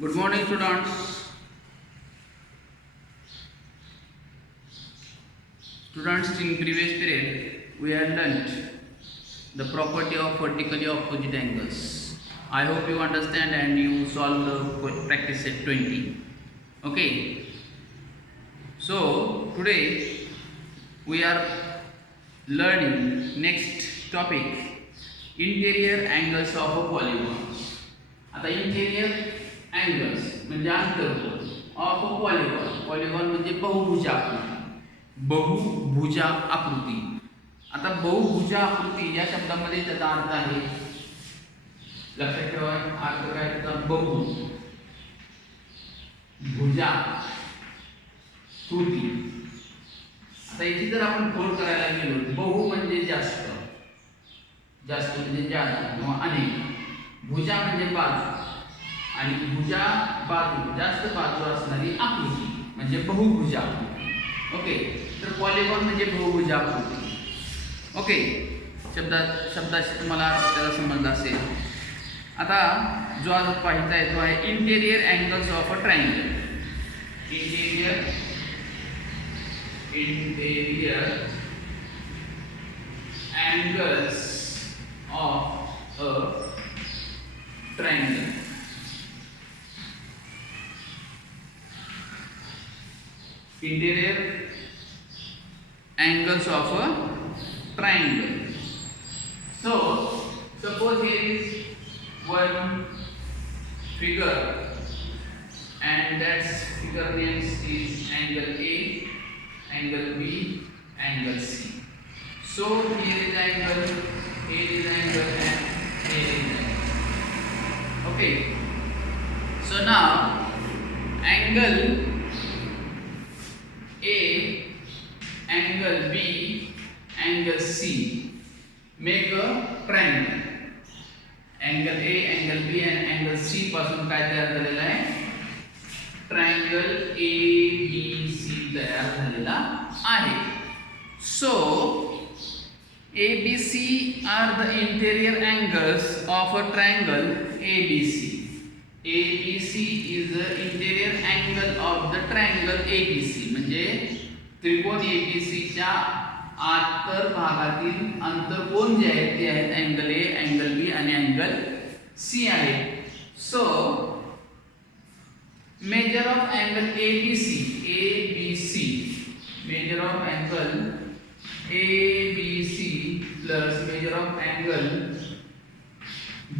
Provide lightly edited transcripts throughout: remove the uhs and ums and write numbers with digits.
Good morning, students. In previous period, we had learnt the property of vertically opposite angles. I hope you understand and you solve the practice set 20. Okay. So today we are learning next topic, interior angles of a polygon. आता interior angles म्हणजे अंतर्कोन of a polygon म्हणजे बहुभुजा आकृती. आता बहुभुजा आकृती या शब्दामध्ये त्याचा अर्थ आहे, लक्षात ठेवा अर्थ काय त्याचा, बहुभुजा कृती. आता इथे जर आपण फोड करायला गेलो, बहु म्हणजे जास्त म्हणजे जादा किंवा अनेक, भुजा म्हणजे बाजू आणि भुजा बाजू जास्त बाजू असणारी आकृती म्हणजे बहुभुजा आकृती. ओके, तर पॉलिगॉन म्हणजे बहुभुजा आकृती. ओके, शब्दाशी तुम्हाला त्याला समजलं असेल. आता जो आज पाहायचा आहे तो आहे interior angles of a triangle. Interior angles of a triangle. Interior angles of a triangle. So suppose here is one figure and that figure name is angle A, angle B, angle C. So here is angle, here is angle and here is angle. Okay, so now angle A, angle B, angle C make a triangle. Angle A, angle B and angle C पासून काय तयार झालेला आहे, triangle ABC तयार झालेला आहे. So ABC are the interior angles of a triangle ABC. ABC is the interior angle of the triangle ABC. म्हणजे त्रिकोण ABC च्या आंतर भागातील अंतर्कोन जे आहेत ते आहेत अँगल A, अँगल B आणि अँगल C आहे. So measure of angle ABC, measure of angle ABC plus measure of angle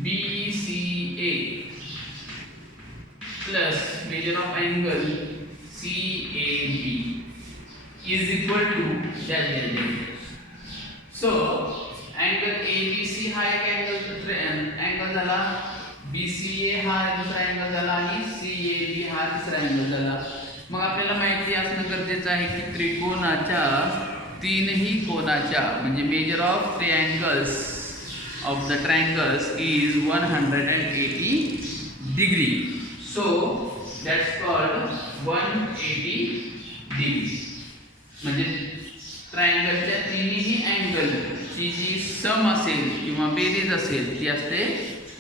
BCA plus measure of angle CAB is equal to that. So angle ABC हा एक angle झाला, BCA हा दुसरा angle झाला आणि CAB हा तिसरा अँगल झाला. मग आपल्याला माहिती असणं गरजेचं आहे की त्रिकोणाच्या तीनही कोणाच्या म्हणजे measure of triangles of the triangles is 180 degree. So that's called 180 degree. म्हणजे ट्रायंगलच्या तिन्ही अँगल ची जी सम असेल किंवा बेरीज असेल ती असते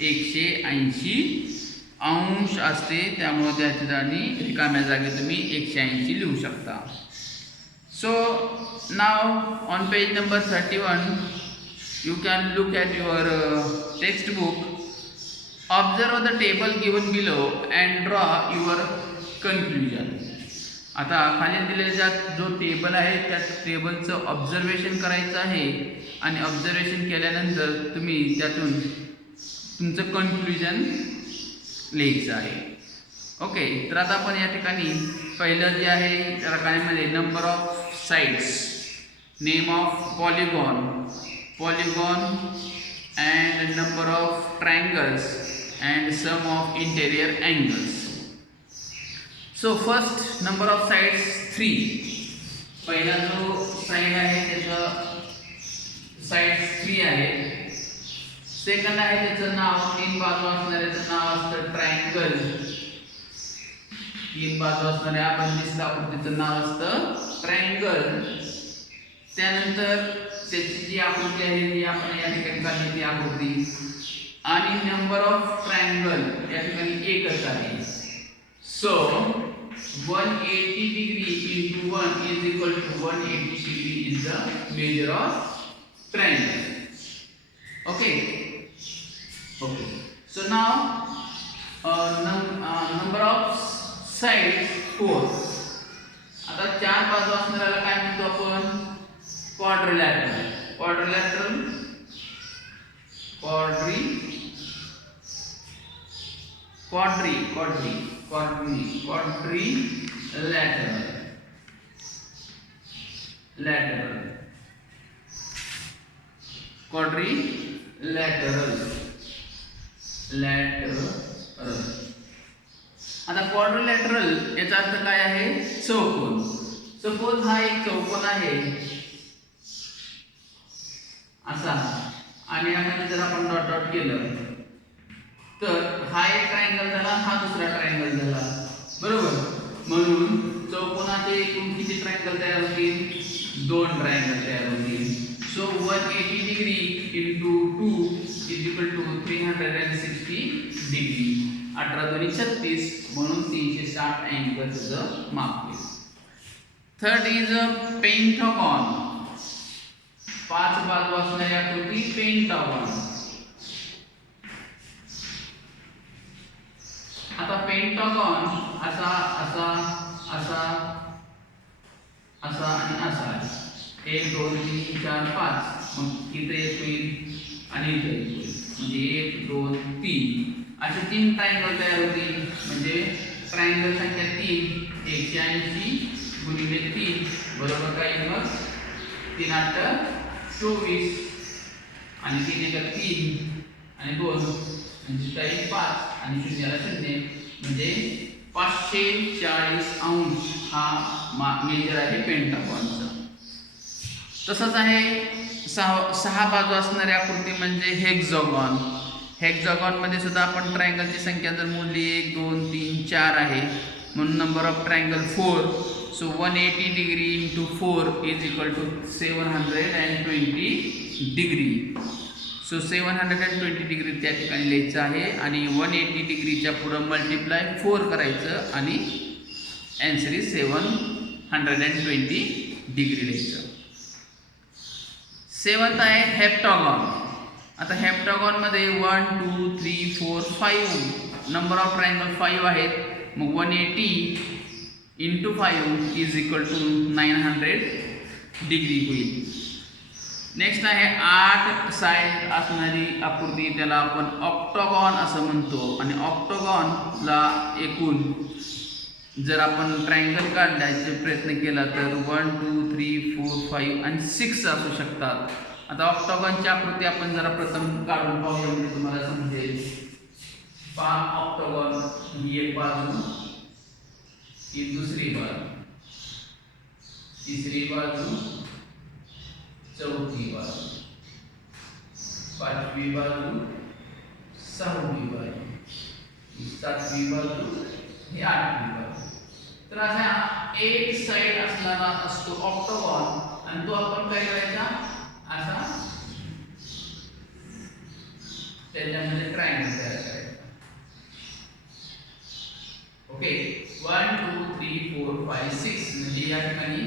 180 अंश असते. त्यामुळे त्या ठिकाणी रिकाम्या जागी तुम्ही 180 लिहू शकता. So now on page number 31 you can look at your textbook. Observe the table given below and draw your conclusion. आता खाली दिलेला जो टेबल आहे त्या टेबलचं ऑब्झर्वेशन करायचं आहे आणि ऑब्झर्वेशन केल्यानंतर तुम्ही त्यातून तुमचं कन्क्लुजन लिहायचं आहे. ओके, तर आता आपण या ठिकाणी पहिलं जे आहे त्या रकान्यामध्ये number of sides, name of polygon and number of triangles and sum of interior angles. So first number of sides 3. पहिला जो साइड आहे त्याचं साइड 3 आहे. सेकंड आहे त्याचं नाव, तीन बाजू असणाऱ्याचं नाव असतं ट्रायंगल. तीन बाजू असणाऱ्या बंदिस्त आकृतीचं नाव असतं ट्रायंगल. त्यानंतर त्याची जी आकृती आहे ती आपण या ठिकाणी काढली ती आकृती आणि नंबर ऑफ ट्रायंगल या ठिकाणी एकच आहे. So 180 degree into 1 is equal to 180 degree is the measure of triangle. Okay. So now number of sides 4. आता 4 बाजू असणाऱ्याला काय म्हणतो आपण? क्वाड्रिलॅटरल. क्वाड्रिलॅटरल आता क्वाड्रिलॅटरल याचा अर्थ काय आहे? चौकोन. सपोज हा एक चौकोन आहे असा आणि यामध्ये जर आपण डॉट डॉट केलं तर हा एक ट्रायंगल झाला, हा दुसरा ट्रायंगल झाला, बरोबर. म्हणून चौकोनाचे एकूण किती ट्रायंगल तयार होतील? 2 ट्रायंगल तयार होतील. So 180 degree into 2 is equal to 360 degree. 18 2 36 म्हणून 360 अँगलचं माप होईल. Third is a pentagon. 5 बाजू असणारी आकृती पेंटागॉन. आता पेंटागॉन असा असा असा असा आणि असा 1 2 3 4 5 मग इथे येईल आणि इथे येईल म्हणजे 1 2 3 असे 3 ट्रायंगल तयार होतील. म्हणजे ट्रायंगल संख्या 3 180 गुणिले 3 बरोबर काय मग 3 8 24 आणि 3 1 3 आणि 2 म्हणजे 5 आणि 0 ला 0 म्हणजे 540 अंश हा मेजर आहे पेंटागॉनचा. तसंच आहे 6 बाजू असणारी आकृती म्हणजे हेक्सागॉन. हेक्सागॉन मध्ये सुद्धा आपण ट्रायंगलची संख्या जर मोजली 1 2 3 4 आहे म्हणून number of triangle 4. So 180 degree into 4 is equal to 720 degree. So 720 degree त्या ठिकाणी लिहायचं आहे आणि 180 डिग्रीच्या पुढे मल्टिप्लाय 4 करायचं आणि आन्सर इज 720 डिग्री लिहायचं. 7th आहे हेप्टागॉन. आता हेप्टागॉन मध्ये 1 2 3 4 5 नंबर ऑफ ट्रायंगल 5 आहेत. मग 180 into 5 is equal to 900 degree होईल. नेक्स्ट आहे 8 साइड असणारी आकृती त्याला आपण ऑक्टागॉन असं म्हणतो. आणि ऑक्टागॉनला एकूण जर आपण ट्रायंगल काढण्याचा प्रयत्न केला तर 1 2 3 4 5 आणि 6 असू शकतात. आता ऑक्टागॉनची आकृती आपण जरा प्रथम काढून पाहूया म्हणजे तुम्हाला समजेल. ऑक्टागॉन ही एक बाजू, ही दुसरी बाजू, तिसरी बाजू, चौथी बाजू, 5वी बाजू, 6वी बाजू, 7वी बाजू, ही 8वी बाजू. तर असा एक साइड असणारा असतो ऑक्टागॉन आणि तो आपण काय करायचा असा त्याच्यामध्ये ट्रायंगल तयार करायचा. ओके 1 2 3 4 5 6 म्हणजे या ठिकाणी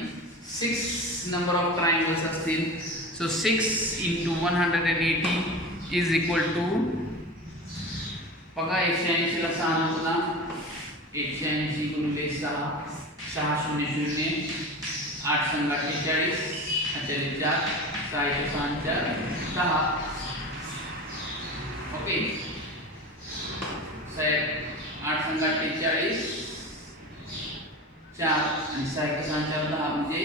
6 नंबर ऑफ ट्रायंगल्स असतील. So 6 into 180 is equal to बघा 180 ला 6 नंबरला 180 गुणिले 6 6 0 0 8 संग 48 4 6 4 10. ओके 8 संग 48 4 आणि 6 4 10 म्हणजे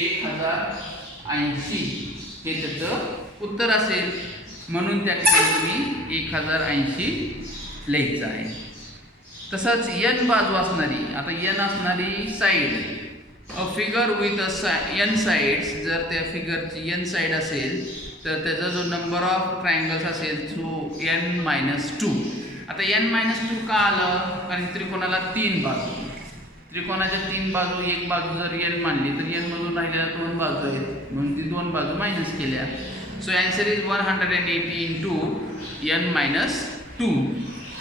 1080 हे त्याचं उत्तर असेल. म्हणून त्या ठिकाणी तुम्ही 1080 लिहायचं आहे. तसंच n बाजू असणारी, आता n असणारी side, a figure with n sides, जर त्या फिगरची n साइड असेल तर त्याचा जो नंबर ऑफ ट्रायंगल्स असेल तो n-2. आता n-2 का आलं? कारण त्रिकोणाला 3 बाजू, त्रिकोणाच्या 3 बाजू, एक बाजू जर n मानली तर n मधून राहिलेल्या 2 बाजू आहेत म्हणून ती 2 बाजू मायनस केल्या. So answer is 180 into n-2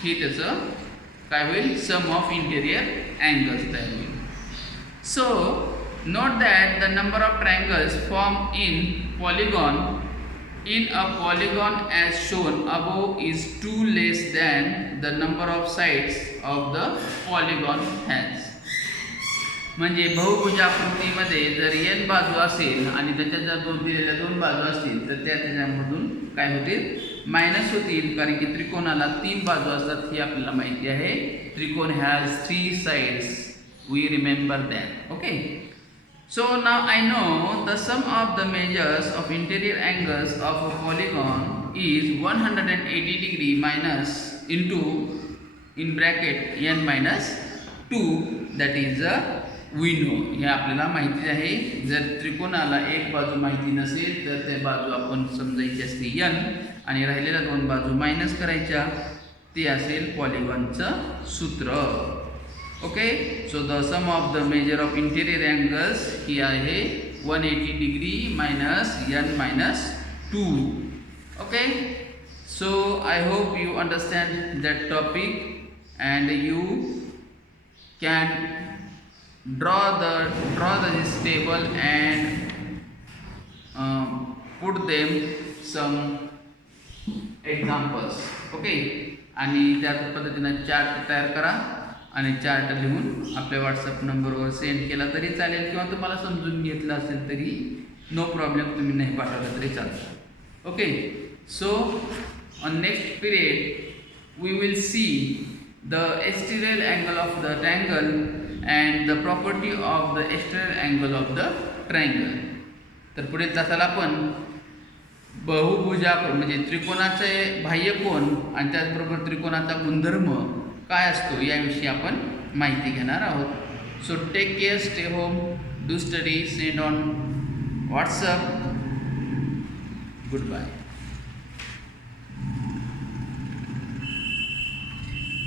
हे त्याचं काय होईल, सम ऑफ इंटेरियर अँगल्स तयार होईल. So note that the number of triangles form in a polygon as shown above is 2 less than the number of sides of the polygon has. म्हणजे बहुभुजाकृतीमध्ये जर n बाजू असेल आणि त्याच्या जर दिलेल्या 2 बाजू असतील तर त्याच्यामधून काय होतील, मायनस होतील, कारण की त्रिकोणाला 3 बाजू असतात हे आपल्याला माहिती आहे. त्रिकोण has 3 sides, we remember that. Okay, so now I know the sum of the measures of interior angles of a polygon is 180 degree minus into in bracket n minus 2, that is we know. हे आपल्याला माहिती आहे. जर त्रिकोणाला एक बाजू माहिती नसेल तर ते बाजू आपण समजायची असते n आणि राहिलेल्या 2 बाजू मायनस करायच्या, ते असेल पॉलिगॉनचं सूत्र. Okay, so the sum of the measure of interior angles ही आहे 180 degree minus n minus 2. Okay, so I hope you understand that topic and you can draw this table and put them some examples. Okay, आणि त्याच पद्धतीने chart तयार करा आणि chart लिहून आपल्या व्हॉट्सअप नंबरवर सेंड केला तरी चालेल, किंवा तुम्हाला समजून घेतलं असेल तरी नो प्रॉब्लेम, तुम्ही नाही पाठवलं तरी चालतं. Okay, so on next period we will see the exterior angle of the triangle and the property of the exterior angle of the triangle. तर पुढे जाताना आपण बहुभुजाकृती म्हणजे त्रिकोणाचे बाह्य कोन आणि त्याचबरोबर त्रिकोणाचा गुणधर्म काय असतो याविषयी आपण माहिती घेणार आहोत. So take care, stay home, do study, send on WhatsApp. Good bye.